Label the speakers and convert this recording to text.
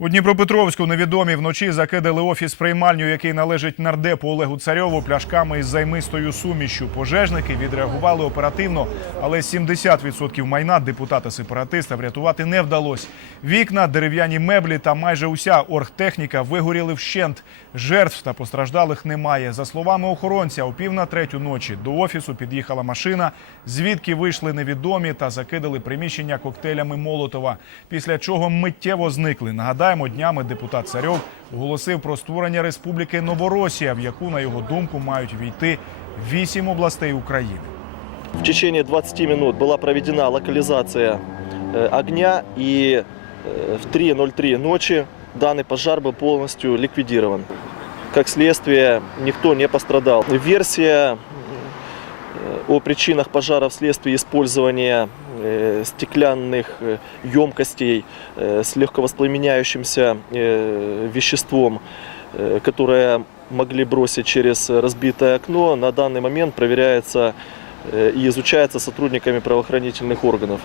Speaker 1: У Дніпропетровську невідомі вночі закидали офіс приймальню, який належить нардепу Олегу Царьову, пляшками із займистою сумішю. Пожежники відреагували оперативно, але 70% майна депутата-сепаратиста врятувати не вдалося. Вікна, дерев'яні меблі та майже уся оргтехніка вигоріли вщент. Жертв та постраждалих немає. За словами охоронця, о пів на третю ночі до офісу під'їхала машина, звідки вийшли невідомі та закидали приміщення коктейлями Молотова. Після чого миттєво зникли. Нагадаємо, днями депутат Царьов оголосив про створення республіки Новоросія, в яку, на його думку, мають війти вісім областей України.
Speaker 2: В течение 20 минут была проведена локализация э, огня и э, в 3.03 ночи данный пожар был полностью ликвидирован. Как следствие, никто не пострадал. Версия э, о причинах пожара вследствие использования э, стеклянных э, емкостей э, с легковоспламеняющимся веществом, которое могли бросить через разбитое окно, на данный момент проверяется и изучается сотрудниками правоохранительных органов.